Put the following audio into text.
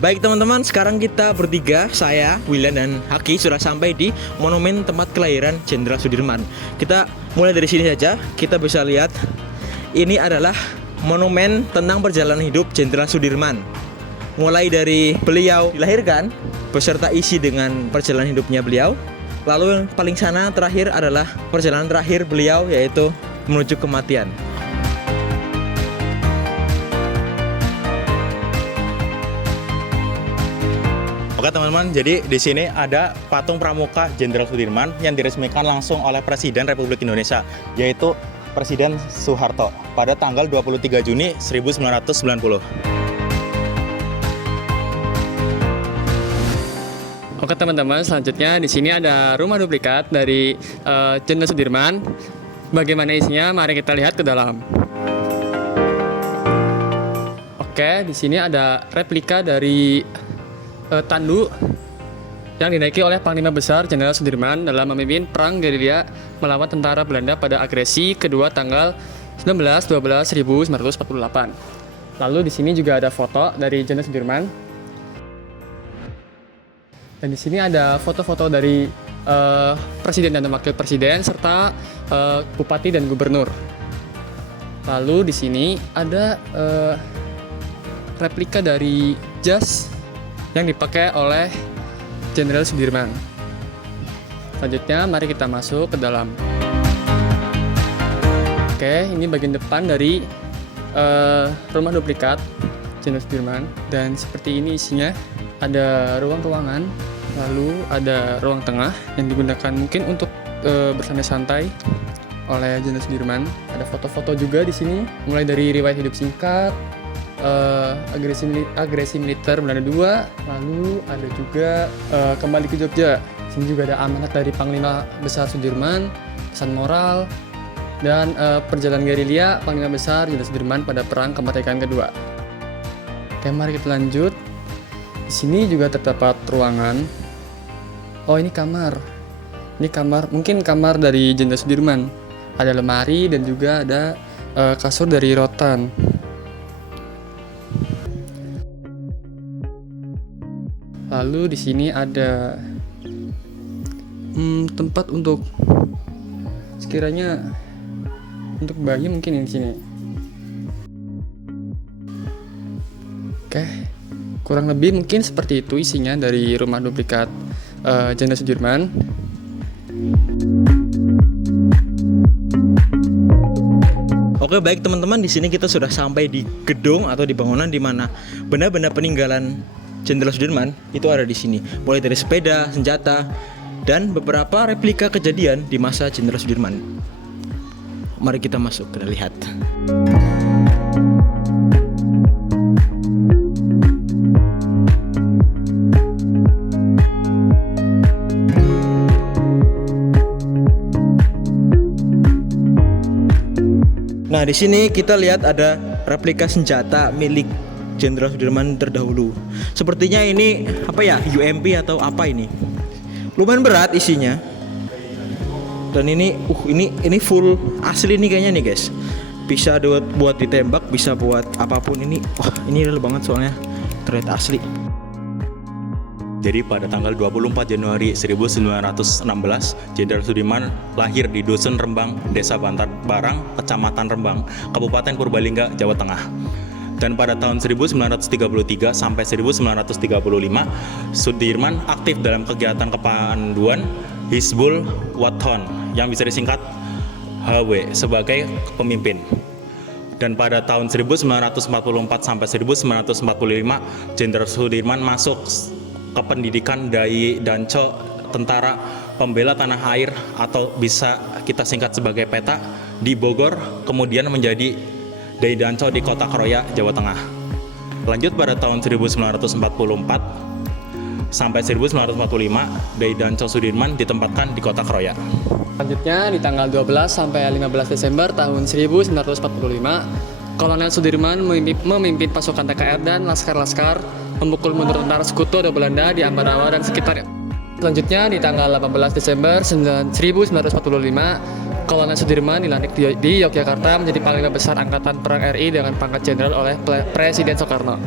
Baik teman-teman, sekarang kita bertiga, saya, William dan Haki sudah sampai di monumen tempat kelahiran Jenderal Sudirman. Kita mulai dari sini saja. Kita bisa lihat ini adalah monumen tentang perjalanan hidup Jenderal Sudirman. Mulai dari beliau dilahirkan beserta isi dengan perjalanan hidupnya beliau. Lalu yang paling sana terakhir adalah perjalanan terakhir beliau, yaitu menuju kematian. Oke teman-teman, jadi di sini ada patung pramuka Jenderal Sudirman yang diresmikan langsung oleh Presiden Republik Indonesia, yaitu Presiden Soeharto pada tanggal 23 Juni 1990. Oke teman-teman, selanjutnya di sini ada rumah duplikat dari Jenderal Sudirman. Bagaimana isinya? Mari kita lihat ke dalam. Oke, di sini ada replika dari tandu yang dinaiki oleh Panglima Besar Jenderal Sudirman dalam memimpin perang gerilya melawan tentara Belanda pada agresi kedua tanggal 19/12/1948. Lalu di sini juga ada foto dari Jenderal Sudirman. Dan di sini ada foto-foto dari presiden dan wakil presiden serta bupati dan gubernur. Lalu di sini ada replika dari jas yang dipakai oleh Jenderal Sudirman. Selanjutnya mari kita masuk ke dalam. Oke, ini bagian depan dari rumah duplikat Jenderal Sudirman, dan seperti ini isinya. Ada ruang-ruangan, lalu ada ruang tengah yang digunakan mungkin untuk bersantai-santai oleh Jenderal Sudirman. Ada foto-foto juga di sini, mulai dari riwayat hidup singkat, agresi militer Belanda II, lalu ada juga kembali ke Jogja. Sini juga ada amanat dari Panglima Besar Sudirman, pesan moral, dan perjalanan gerilya Panglima Besar Jenderal Sudirman pada Perang Kemerdekaan Kedua. Oke, mari kita lanjut. Di sini juga terdapat ruangan. Oh, ini kamar. Ini kamar, mungkin kamar dari Jenderal Sudirman. Ada lemari dan juga ada kasur dari rotan. Lalu di sini ada tempat untuk sekiranya untuk bayi mungkin di sini. Oke, kurang lebih mungkin seperti itu isinya dari rumah duplikat Jenderal Sudirman. Oke, baik teman-teman, di sini kita sudah sampai di gedung atau di bangunan di mana benda-benda peninggalan Jenderal Sudirman itu ada di sini, mulai dari sepeda, senjata, dan beberapa replika kejadian di masa Jenderal Sudirman. Mari kita masuk dan lihat. Nah, di sini kita lihat ada replika senjata milik Jenderal Sudirman terdahulu. Sepertinya ini apa ya, UMP atau apa ini? Lumayan berat isinya. Dan ini full asli nih kayaknya nih guys. Bisa buat ditembak, bisa buat apapun ini. Wah, ini real banget soalnya. Terlihat asli. Jadi pada tanggal 24 Januari 1916, Jenderal Sudirman lahir di Dusun Rembang, Desa Bantar Barang, Kecamatan Rembang, Kabupaten Purbalingga, Jawa Tengah. Dan pada tahun 1933 sampai 1935, Sudirman aktif dalam kegiatan kepanduan Hizbul Wathon yang bisa disingkat HW sebagai pemimpin. Dan pada tahun 1944 sampai 1945, Jenderal Sudirman masuk ke pendidikan Dai Danco, Tentara Pembela Tanah Air atau bisa kita singkat sebagai PETA di Bogor, kemudian menjadi Dai Danco di Kota Kroya, Jawa Tengah. Lanjut pada tahun 1944 sampai 1945, Dai Danco Sudirman ditempatkan di Kota Kroya. Selanjutnya di tanggal 12 sampai 15 Desember tahun 1945, Kolonel Sudirman memimpin pasukan TKR dan laskar-laskar memukul mundur tentara sekutu atau Belanda di Ambarawa dan sekitarnya. Selanjutnya di tanggal 18 Desember 1945, Kolonel Sudirman dilantik di Yogyakarta menjadi Panglima Besar Angkatan Perang RI dengan pangkat jenderal oleh Presiden Soekarno.